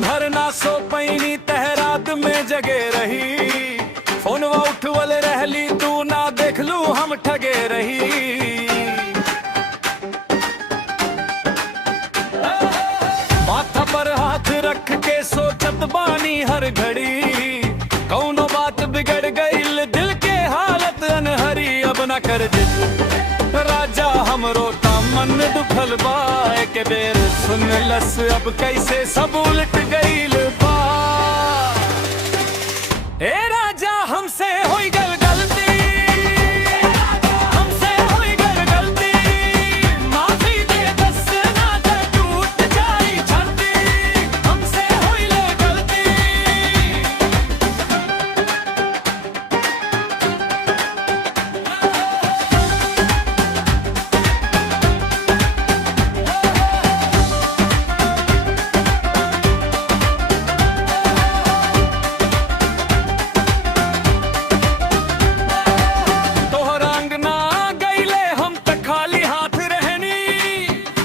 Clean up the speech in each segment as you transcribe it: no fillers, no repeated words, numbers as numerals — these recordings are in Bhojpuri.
भर ना सो पैनी तहरात में जगे रही। फोनवा उठवल रहली तू ना देख लू हम ठगे रही। माथा पर हाथ रख के सोचत बानी हर घड़ी, कौनो बात बिगड़ गईल दिल के हालत अनहरी। अब न कर जिद राजा हमरो ता मन दुखल बा, के बेर सुन लस अब कैसे सब उलट गईल बा। ए राजा हमसे होई गल गलती, हमसे होई गल गलती, माफी दे बस ना तो टूट जाई छाती। हमसे होई ले गलती।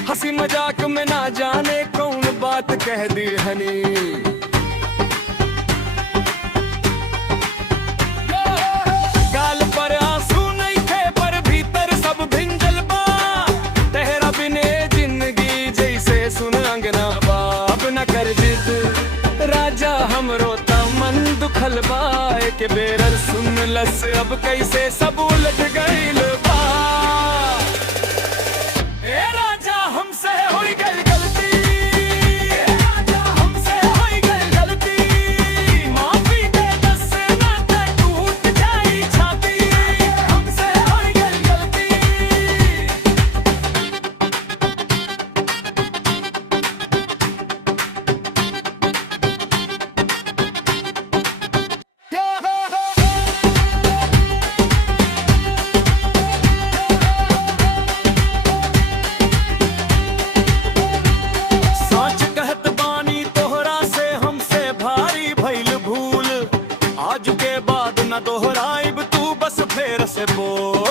हंसी मजाक में ना जाने कौन बात कह दी हनी। गाल पर आंसू नहीं थे पर भीतर सब भिंजल बा। तेरा बिने जिंदगी जैसे सुन अंगना बा। अब न कर जिद राजा हमरो ता मन दुखल बा, के बेरर सुन लस अब कैसे सब उलट गईल बा। आज के बाद न दोहराइब तू बस फेर से बोल।